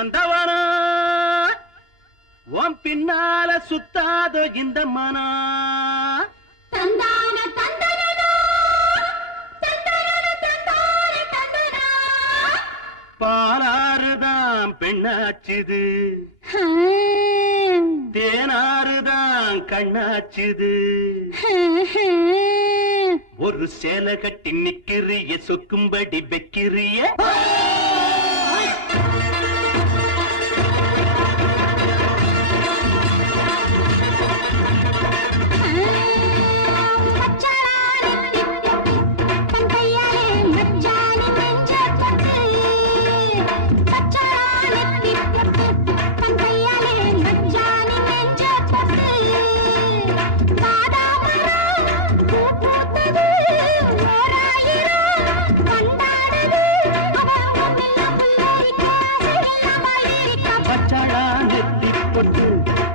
நந்தவனா உன் பின்னால சுத்தாதோ இந்த மனா தந்தான தந்தனனா தந்தனன தந்தான தந்தனா பாலாறுதான் பெண்ணாச்சுது தேனாறுதான் கண்ணாச்சுது ஒரு சேலை கட்டி நிக்கிறிய சொக்கும்படி வைக்கிறிய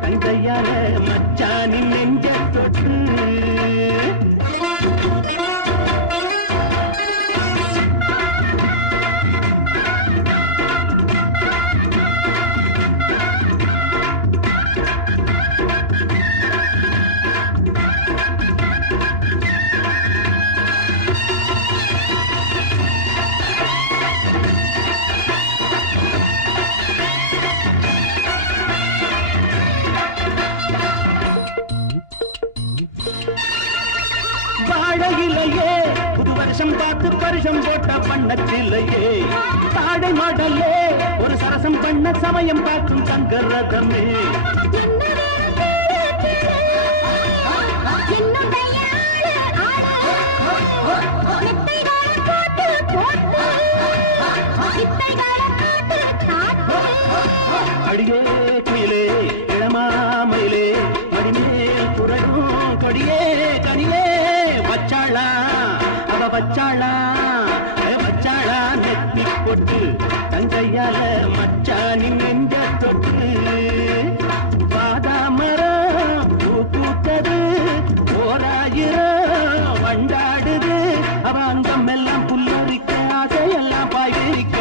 தங்கையால மச்சானின் நெஞ்ச தொட்டு வாழையிலையே புது வருஷம் பார்த்து பரிசம் போட்ட பண்ணத்திலையே தாடை மாடல்லே ஒரு சரசம் பண்ண சமயம் பார்க்கும் சங்கரதமே அடியே குயிலே இளமாமயிலே மடிமேல் புரடும் கொடியே கனிலே வச்சாளா அவ வச்சாளா வச்சாளா நெத்தி போட்டு தங்கையால மச்சானின் நெஞ்ச தொட்டு பாதாமரம் பூ பூத்தது ஓராயிரம் வண்டாடுது அவ அங்கம் எல்லாம் புல்லரிக்க ஆசையெல்லாம் பாய்விரிக்க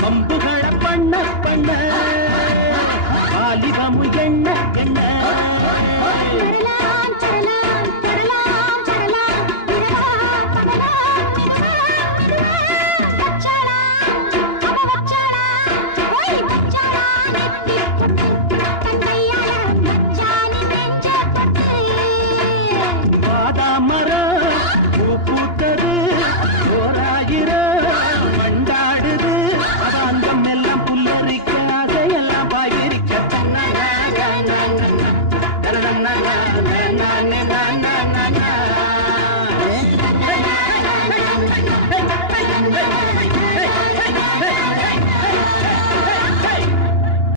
பம்புகள பண்ண பண்ண வாலிபமு எண்ண எண்ண